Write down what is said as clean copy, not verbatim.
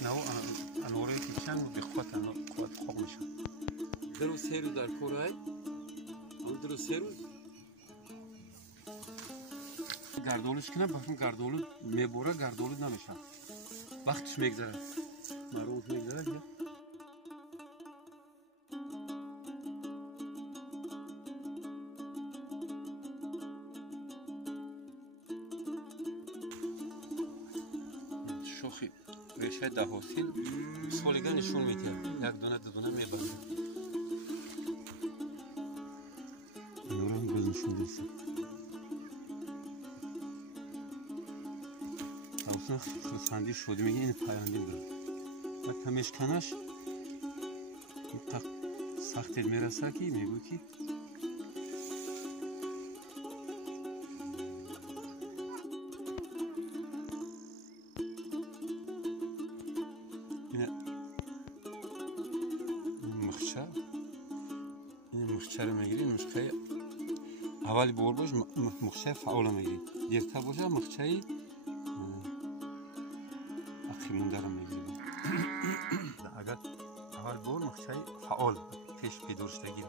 نو انوری که چند به خود خوب میشه. درو سه روز در کورای اون درو سه روز گردولش کنه بخون گردولو میبوره گردولو نمیشه وقتش میگذره معروف میگذره که شوخی ریشه دهاسیل سولیگه نشون میده یک دونه دو دونه میبنده نورا هم گل نشون دیسته اوسان خسندی شده میگه این پایاندی داره و تمشکنش تا سختی میرسه که میگو که این مخچه رو میگیری مخچه اولی بور باش مخچه فعال میگیری دیرتر باشه مخچه اخیمونده رو میگیری اگر اول بور مخچه فعال پیش پیدورشتگی